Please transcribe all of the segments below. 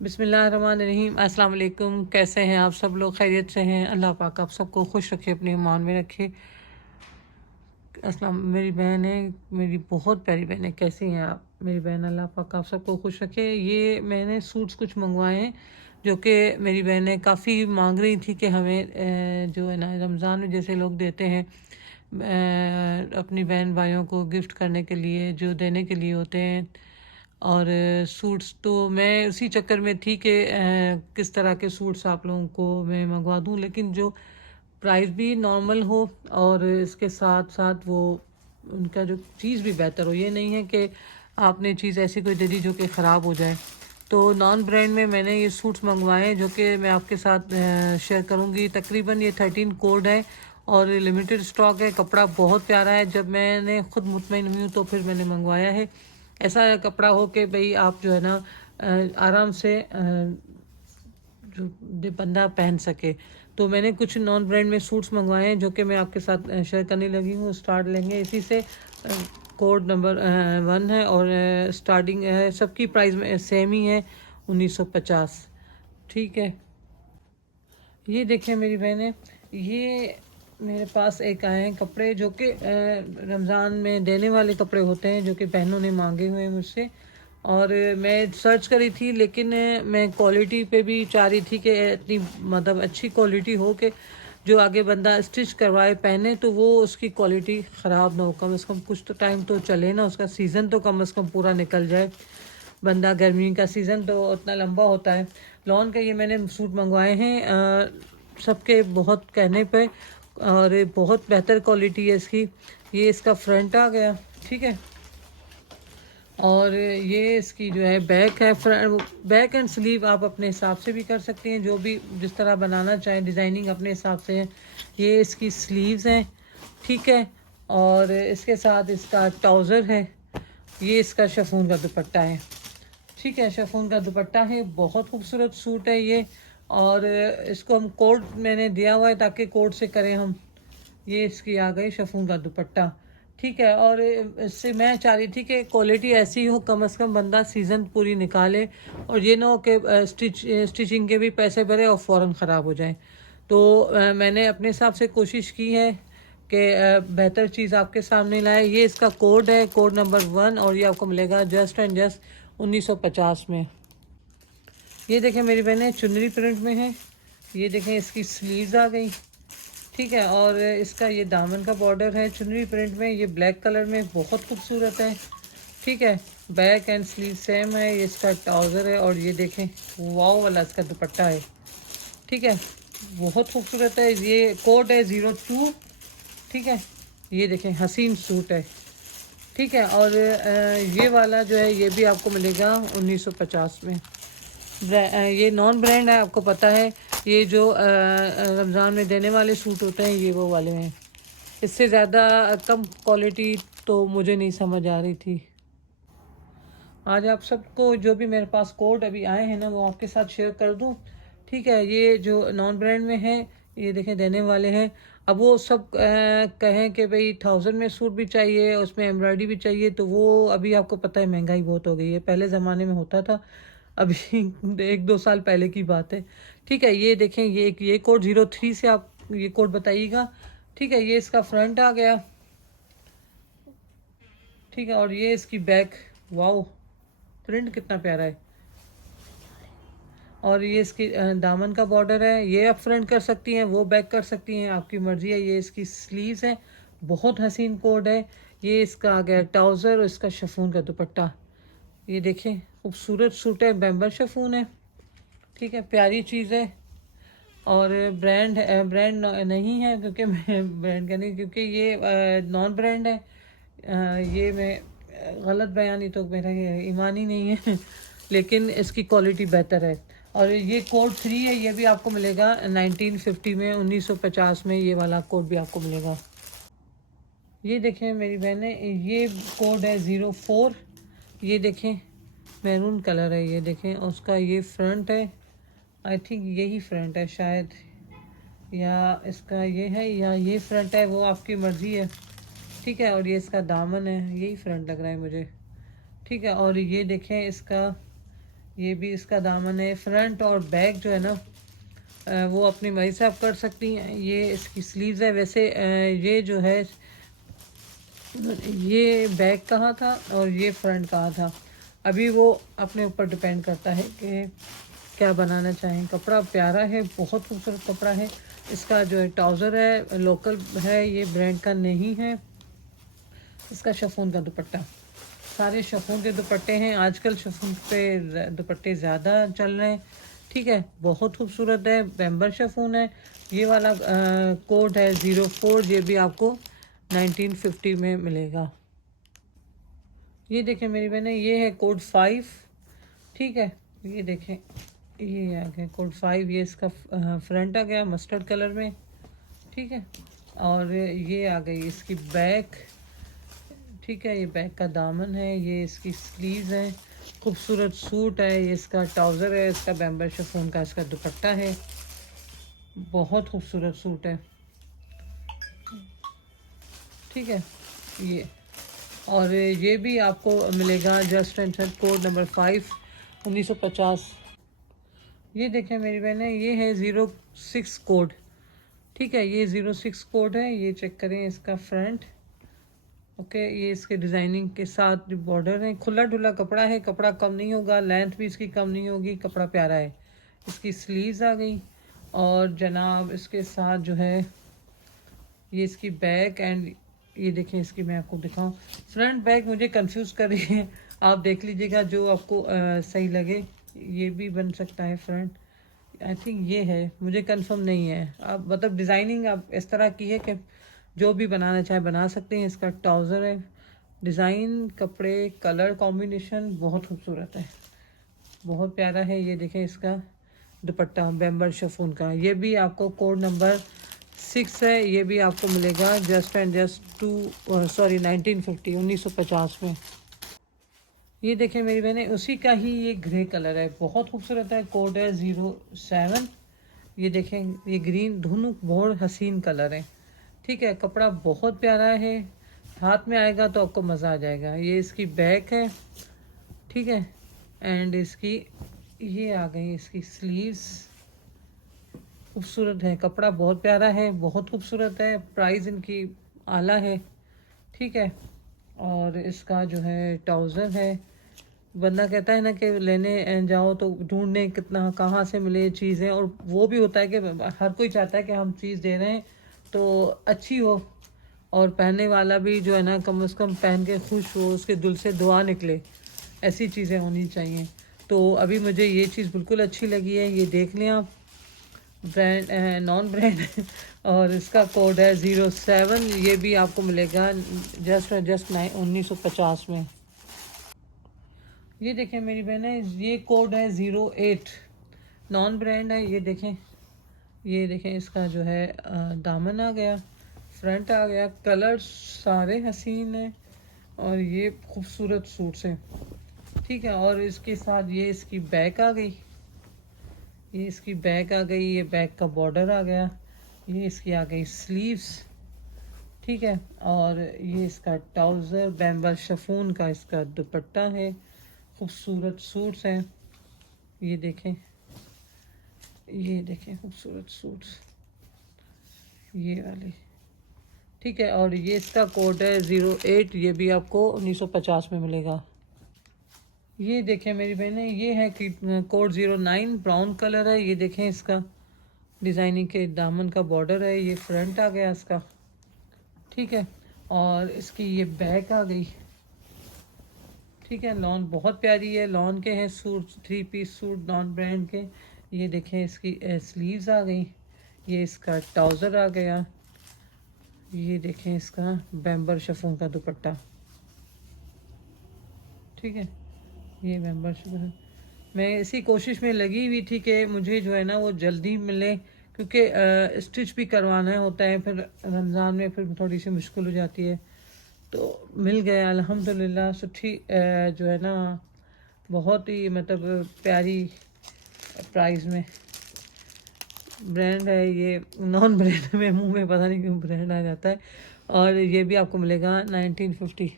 बिस्मिल्लाहिर्रहमानिर्रहीम। अस्सलाम वालेकुम। कैसे हैं आप सब लोग? खैरियत से हैं? अल्लाह पाक आप सबको खुश रखे, अपने ईमान में रखे। अस्सलाम। मेरी बहन है, मेरी बहुत प्यारी बहन है। कैसी हैं आप मेरी बहन? अल्लाह पाक आप सबको खुश रखे। ये मैंने सूट्स कुछ मंगवाए हैं जो कि मेरी बहनें काफ़ी मांग रही थी कि हमें जो है ना रमज़ान में जैसे लोग देते हैं अपनी बहन भाइयों को गिफ्ट करने के लिए, जो देने के लिए होते हैं। और सूट्स तो मैं उसी चक्कर में थी कि किस तरह के सूट्स आप लोगों को मैं मंगवा दूं, लेकिन जो प्राइस भी नॉर्मल हो और इसके साथ साथ वो उनका जो चीज़ भी बेहतर हो। ये नहीं है कि आपने चीज़ ऐसी कोई दे दी जो कि ख़राब हो जाए। तो नॉन ब्रांड में मैंने ये सूट्स मंगवाए हैं जो कि मैं आपके साथ शेयर करूंगी। तकरीबन ये 13 कोड है और लिमिटेड स्टॉक है। कपड़ा बहुत प्यारा है। जब मैंने खुद मुतमईन हुई हूँ तो फिर मैंने मंगवाया है। ऐसा कपड़ा हो कि भाई आप जो है ना आराम से जो बंदा पहन सके। तो मैंने कुछ नॉन ब्रांड में सूट्स मंगवाए हैं जो कि मैं आपके साथ शेयर करने लगी हूँ। स्टार्ट लेंगे इसी से। कोड नंबर 1 है और स्टार्टिंग सबकी प्राइस में सेम ही है, 1950। ठीक है। ये देखें मेरी बहनें, ये मेरे पास एक आए हैं कपड़े जो कि रमज़ान में देने वाले कपड़े होते हैं जो कि बहनों ने मांगे हुए हैं मुझसे। और मैं सर्च करी थी, लेकिन मैं क्वालिटी पे भी चाह रही थी कि इतनी मतलब अच्छी क्वालिटी हो कि जो आगे बंदा स्टिच करवाए पहने तो वो उसकी क्वालिटी ख़राब ना हो। कम से कम कुछ तो टाइम तो चले ना, उसका सीज़न तो कम से कम पूरा निकल जाए। बंदा गर्मी का सीज़न तो उतना लंबा होता है। लॉन के ये मैंने सूट मंगवाए हैं सबके बहुत कहने पे, और ये बहुत बेहतर क्वालिटी है इसकी। ये इसका फ्रंट आ गया, ठीक है। और ये इसकी जो है बैक है। बैक एंड स्लीव आप अपने हिसाब से भी कर सकते हैं, जो भी जिस तरह बनाना चाहें, डिज़ाइनिंग अपने हिसाब से है। ये इसकी स्लीव्स हैं, ठीक है। और इसके साथ इसका ट्राउज़र है। ये इसका शिफॉन का दुपट्टा है, ठीक है। शिफॉन का दुपट्टा है, बहुत खूबसूरत सूट है ये। और इसको हम कोट मैंने दिया हुआ है ताकि कोट से करें हम। ये इसकी आ गई शिफॉन का दुपट्टा, ठीक है। और इससे मैं चाह रही थी कि क्वालिटी ऐसी हो, कम से कम बंदा सीज़न पूरी निकाले और ये ना हो कि स्टिचिंग के भी पैसे भरे और फ़ौरन ख़राब हो जाए। तो मैंने अपने हिसाब से कोशिश की है कि बेहतर चीज़ आपके सामने लाए। ये इसका कोड है, कोड नंबर 1, और ये आपको मिलेगा जस्ट एंड जस्ट 1950 में। ये देखें मेरी बहनें, चुनरी प्रिंट में है। ये देखें इसकी स्लीव्स आ गई, ठीक है। और इसका ये दामन का बॉर्डर है चुनरी प्रिंट में, ये ब्लैक कलर में बहुत खूबसूरत है, ठीक है। बैक एंड स्लीव सेम है। ये इसका ट्राउज़र है और ये देखें वाव वाला इसका दुपट्टा है, ठीक है। बहुत खूबसूरत है। ये कोड है 02, ठीक है। ये देखें हसीन सूट है, ठीक है। और ये वाला जो है ये भी आपको मिलेगा 1950 में। ये नॉन ब्रांड है, आपको पता है। ये जो रमज़ान में देने वाले सूट होते हैं ये वो वाले हैं। इससे ज़्यादा कम क्वालिटी तो मुझे नहीं समझ आ रही थी। आज आप सबको जो भी मेरे पास कोड अभी आए हैं ना वो आपके साथ शेयर कर दूं, ठीक है। ये जो नॉन ब्रांड में है ये देखें देने वाले हैं। अब वो सब कहें कि भाई 1000 में सूट भी चाहिए, उसमें एम्ब्रॉयडरी भी चाहिए, तो वो अभी आपको पता है महंगाई बहुत हो गई है। पहले ज़माने में होता था, अभी 1-2 साल पहले की बात है, ठीक है। ये देखें ये कोड 03 से आप ये कोड बताइएगा, ठीक है। ये इसका फ्रंट आ गया, ठीक है। और ये इसकी बैक, वाओ प्रिंट कितना प्यारा है। और ये इसकी दामन का बॉर्डर है। ये आप फ्रंट कर सकती हैं, वो बैक कर सकती हैं, आपकी मर्ज़ी है। ये इसकी स्लीव्स है, बहुत हसीन कोड है। ये इसका आ गया ट्राउज़र और इसका शिफॉन का दुपट्टा। ये देखें खूबसूरत सूट है, बैम्बर शिफॉन है, ठीक है। प्यारी चीज़ है। और ब्रांड नहीं है, क्योंकि मैं ब्रांड का नहीं, क्योंकि ये नॉन ब्रांड है। ये मैं गलत बयानी तो मेरा ये ईमान ही नहीं है लेकिन इसकी क्वालिटी बेहतर है। और ये कोड 3 है, ये भी आपको मिलेगा 1950 में, 1950 में ये वाला कोड भी आपको मिलेगा। ये देखें मेरी बहनें, ये कोड है 04। ये देखें मैरून कलर है, ये देखें उसका ये फ्रंट है। आई थिंक यही फ्रंट है शायद, या इसका ये है या ये फ्रंट है, वो आपकी मर्ज़ी है, ठीक है। और ये इसका दामन है, यही फ्रंट लग रहा है मुझे, ठीक है। और ये देखें इसका ये भी इसका दामन है। फ्रंट और बैक जो है ना वो अपनी मर्जी से आप कर सकती हैं। ये इसकी स्लीव्स है। वैसे ये जो है ये बैक कहाँ था और ये फ्रंट कहाँ था, अभी वो अपने ऊपर डिपेंड करता है कि क्या बनाना चाहें। कपड़ा प्यारा है, बहुत खूबसूरत कपड़ा है। इसका जो है ट्राउज़र है लोकल है, ये ब्रांड का नहीं है। इसका शिफॉन का दुपट्टा, सारे शिफॉन के दुपट्टे हैं आजकल, शिफॉन पे दुपट्टे ज़्यादा चल रहे हैं। ठीक है, बहुत खूबसूरत है, बैम्बर शिफॉन है। ये वाला कोड है 04, ये भी आपको 1950 में मिलेगा। ये देखें मेरी बहनें, ये है कोड 5। ठीक है, ये देखें, ये आ गया कोड 5। ये इसका फ्रंट आ गया मस्टर्ड कलर में। ठीक है, और ये आ गई इसकी बैक। ठीक है, ये बैक का दामन है, ये इसकी स्लीव्स हैं। खूबसूरत सूट है, ये इसका ट्राउज़र है, इसका बैम्बर शिफॉन का इसका दुपट्टा है। बहुत खूबसूरत सूट है। ठीक है, ये और ये भी आपको मिलेगा just and set code number 5 1950। ये देखें मेरी बहनें, ये है 06 कोड। ठीक है, ये 06 कोड है। ये चेक करें इसका फ्रंट। ओके, ये इसके डिज़ाइनिंग के साथ बॉर्डर है। खुला ढुला कपड़ा है, कपड़ा कम नहीं होगा, लेंथ भी इसकी कम नहीं होगी, कपड़ा प्यारा है। इसकी स्लीव्स आ गई और जनाब इसके साथ जो है ये इसकी बैक एंड ये देखें इसकी, मैं आपको दिखाऊं, फ्रंट बैक मुझे कंफ्यूज कर रही है। आप देख लीजिएगा जो आपको सही लगे। ये भी बन सकता है फ्रंट, आई थिंक ये है, मुझे कंफर्म नहीं है। आप मतलब डिज़ाइनिंग आप इस तरह की है कि जो भी बनाना चाहे बना सकते हैं। इसका ट्राउज़र है, डिज़ाइन, कपड़े, कलर कॉम्बिनेशन बहुत खूबसूरत है, बहुत प्यारा है। ये देखें इसका दुपट्टा बैम्बर शिफॉन का, ये भी आपको कोड नंबर 6 है। ये भी आपको मिलेगा जस्ट एंड जस्ट 1950 में। ये देखें मेरी बहनें, उसी का ही ये ग्रे कलर है, बहुत खूबसूरत है, कोड है 07। ये देखें, ये ग्रीन, दोनों बहुत हसीन कलर है। ठीक है, कपड़ा बहुत प्यारा है, हाथ में आएगा तो आपको मज़ा आ जाएगा। ये इसकी बैक है। ठीक है, एंड इसकी ये आ गई इसकी स्लीव्स, खूबसूरत है, कपड़ा बहुत प्यारा है, बहुत खूबसूरत है, प्राइस इनकी आला है। ठीक है, और इसका जो है ट्राउज़र है। बंदा कहता है ना कि लेने जाओ तो ढूंढने कितना कहाँ से मिले चीज़ें, और वो भी होता है कि हर कोई चाहता है कि हम चीज़ दे रहे हैं तो अच्छी हो, और पहनने वाला भी जो है ना कम से कम पहन के खुश हो, उसके दिल से दुआ निकले, ऐसी चीज़ें होनी चाहिए। तो अभी मुझे ये चीज़ बिल्कुल अच्छी लगी है, ये देख लें आप। ब्रांड नॉन ब्रांड है और इसका कोड है 07। ये भी आपको मिलेगा जस्ट 1950 में। ये देखें मेरी बहनें, ये कोड है 08, नॉन ब्रांड है। ये देखें इसका जो है दामन आ गया, फ्रंट आ गया, कलर सारे हसीन हैं और ये खूबसूरत सूट्स हैं। ठीक है, और इसके साथ ये इसकी बैक आ गई, ये इसकी बैक आ गई, ये बैक का बॉर्डर आ गया, ये इसकी आ गई स्लीव्स। ठीक है, और ये इसका ट्राउज़र, बैम्बर शिफॉन का इसका दुपट्टा है, खूबसूरत सूट्स हैं। ये देखें खूबसूरत सूट्स ये वाले। ठीक है, और ये इसका कोड है 08, ये भी आपको 1950 में मिलेगा। ये देखें मेरी बहनें, ये है कि कोड 09, ब्राउन कलर है। ये देखें इसका डिज़ाइनिंग के दामन का बॉर्डर है, ये फ्रंट आ गया इसका। ठीक है, और इसकी ये बैक आ गई। ठीक है, लॉन बहुत प्यारी है, लॉन के हैं suit, 3 piece suit non brand के। ये देखें इसकी स्लीव्स आ गई, ये इसका ट्राउज़र आ गया, ये देखें इसका बैम्बर शिफॉन का दुपट्टा। ठीक है, ये बैम्बर शिफॉन, मैं इसी कोशिश में लगी हुई थी कि मुझे जो है ना वो जल्दी मिले, क्योंकि स्टिच भी करवाना होता है, फिर रमज़ान में फिर थोड़ी सी मुश्किल हो जाती है। तो मिल गया अल्हम्दुलिल्लाह, सुठी जो है ना बहुत ही मतलब प्यारी प्राइस में। ब्रांड है ये, नॉन ब्रांड में मुंह में पता नहीं क्यों ब्रांड आ जाता है। और ये भी आपको मिलेगा 1950।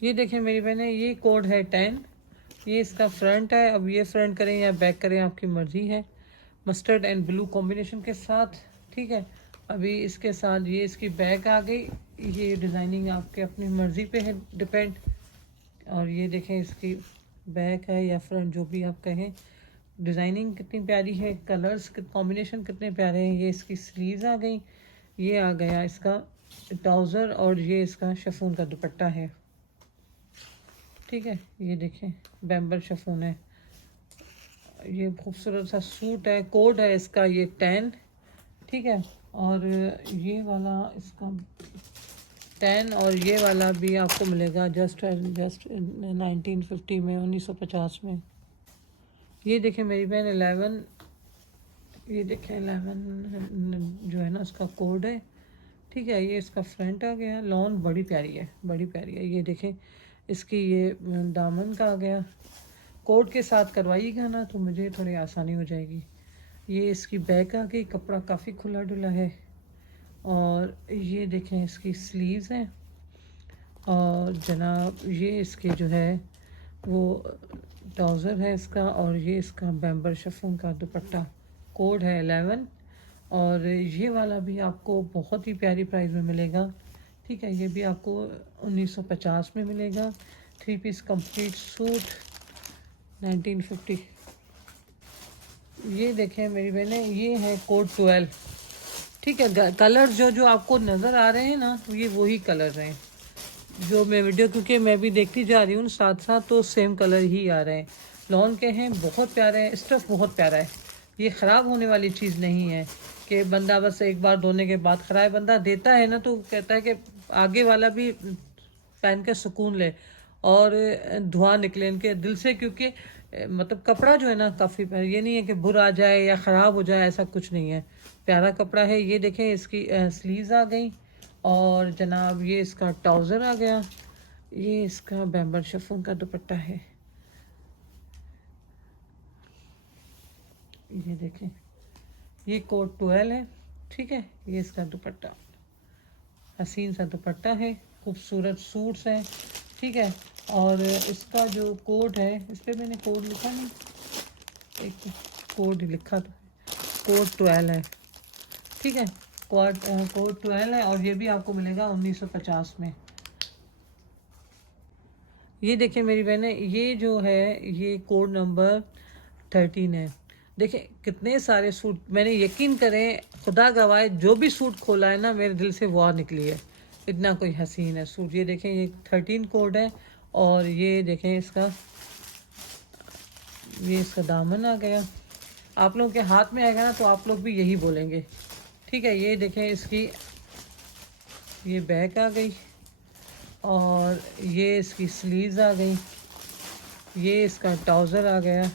ये देखें मेरी बहनें, ये कोड है 10, ये इसका फ्रंट है। अब ये फ्रंट करें या बैक करें आपकी मर्ज़ी है। मस्टर्ड एंड ब्लू कॉम्बिनेशन के साथ, ठीक है। अभी इसके साथ ये इसकी बैक आ गई। ये डिज़ाइनिंग आपके अपनी मर्ज़ी पे है डिपेंड। और ये देखें इसकी बैक है या फ्रंट, जो भी आप कहें। डिज़ाइनिंग कितनी प्यारी है, कलर्स कॉम्बिनेशन कितने प्यारे हैं। ये इसकी स्लीव्स आ गई, ये आ गया इसका ट्राउज़र, और ये इसका शिफॉन का दुपट्टा है, ठीक है। ये देखें बैम्बर शिफॉन है। ये खूबसूरत सा सूट है। कोड है इसका ये 10, ठीक है। और ये वाला इसका 10 और ये वाला भी आपको मिलेगा जस्ट 1950 में, 1950 में। ये देखें मेरी बहन 11, ये देखें 11 जो है ना उसका कोड है, ठीक है। ये इसका फ्रंट आ गया। लॉन बड़ी प्यारी है, बड़ी प्यारी है। ये देखें इसकी ये दामन का आ गया। कोड के साथ करवाइएगा ना तो मुझे थोड़ी आसानी हो जाएगी। ये इसकी बैक आ गई, कपड़ा काफ़ी खुला डुला है। और ये देखें इसकी स्लीव्स हैं। और जनाब ये इसके जो है वो ट्राउज़र है इसका, और ये इसका बैम्बर शिफॉन का दुपट्टा। कोड है 11। और ये वाला भी आपको बहुत ही प्यारी प्राइस में मिलेगा, ठीक है। ये भी आपको 1950 में मिलेगा। 3 पीस कंप्लीट सूट 1950। ये देखें मेरी बहनें, ये है कोड 12, ठीक है। कलर जो जो आपको नज़र आ रहे हैं ना, ये वही कलर हैं जो मैं वीडियो, क्योंकि मैं भी देखती जा रही हूँ साथ साथ, तो सेम कलर ही आ रहे हैं। लॉन के हैं, बहुत प्यारे हैं, स्टफ़ बहुत प्यारा है। ये ख़राब होने वाली चीज़ नहीं है कि बंदा बस एक बार धोने के बाद ख़राब बंदा देता है ना, तो कहता है कि आगे वाला भी पहन के सुकून ले और धुआं निकले इनके दिल से, क्योंकि मतलब कपड़ा जो है ना काफ़ी प्यारा। ये नहीं है कि बुरा आ जाए या ख़राब हो जाए, ऐसा कुछ नहीं है, प्यारा कपड़ा है। ये देखें इसकी स्लीव्स आ गई, और जनाब ये इसका ट्राउज़र आ गया। ये इसका बैम्बर शिफॉन का दुपट्टा है। ये देखें ये कोड 12 है, ठीक है। ये इसका दुपट्टा, हसीन सा दुपट्टा है। खूबसूरत सूट्स हैं, ठीक है। और इसका जो कोड है, इस पर मैंने कोड लिखा नहीं, एक कोड लिखा तो कोड 12 है, ठीक है। कोड 12 है। और ये भी आपको मिलेगा 1950 में। ये देखिए मेरी बहनें, ये जो है ये कोड नंबर 13 है। देखें कितने सारे सूट, मैंने यकीन करें खुदा गवाए जो भी सूट खोला है ना मेरे दिल से वाह निकली है, इतना कोई हसीन है सूट। ये देखें ये 13 कोड है। और ये देखें इसका, ये इसका दामन आ गया। आप लोगों के हाथ में आएगा ना तो आप लोग भी यही बोलेंगे, ठीक है। ये देखें इसकी ये बैक आ गई, और ये इसकी स्लीव्स आ गई। ये इसका ट्राउज़र आ गया।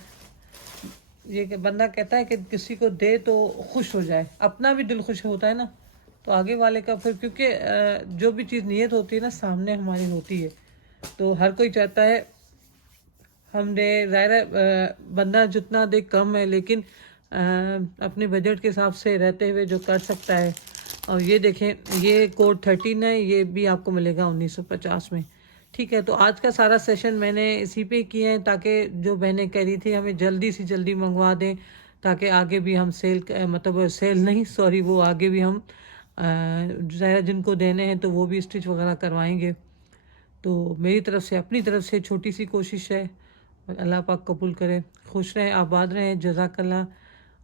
ये कि बंदा कहता है कि किसी को दे तो खुश हो जाए, अपना भी दिल खुश होता है ना, तो आगे वाले का फिर, क्योंकि जो भी चीज़ नीयत होती है ना सामने हमारी होती है, तो हर कोई चाहता है हमने, ज़ाहिर है बंदा जितना दे कम है, लेकिन अपने बजट के हिसाब से रहते हुए जो कर सकता है। और ये देखें ये कोड 13 है, ये भी आपको मिलेगा 1950 में, ठीक है। तो आज का सारा सेशन मैंने इसी पे किए हैं, ताकि जो बहनें कह रही थी हमें जल्दी से जल्दी मंगवा दें, ताकि आगे भी हम मतलब सेल नहीं सॉरी, वो आगे भी हम ज़ाहिर जिनको देने हैं तो वो भी स्टिच वगैरह करवाएंगे। तो मेरी तरफ से, अपनी तरफ से छोटी सी कोशिश है, अल्लाह पाक कबूल करे। खुश रहें, आबाद रहें, जज़ाकल्लाह।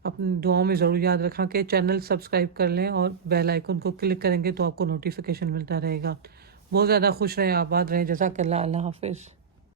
अपनी दुआओं में ज़रूर याद रखा कि चैनल सब्सक्राइब कर लें और बेल आइकन को क्लिक करेंगे तो आपको नोटिफिकेशन मिलता रहेगा। बहुत ज़्यादा खुश रहें, आबाद रहें, जज़ाकल्लाह। अल्लाह हाफ़िज़।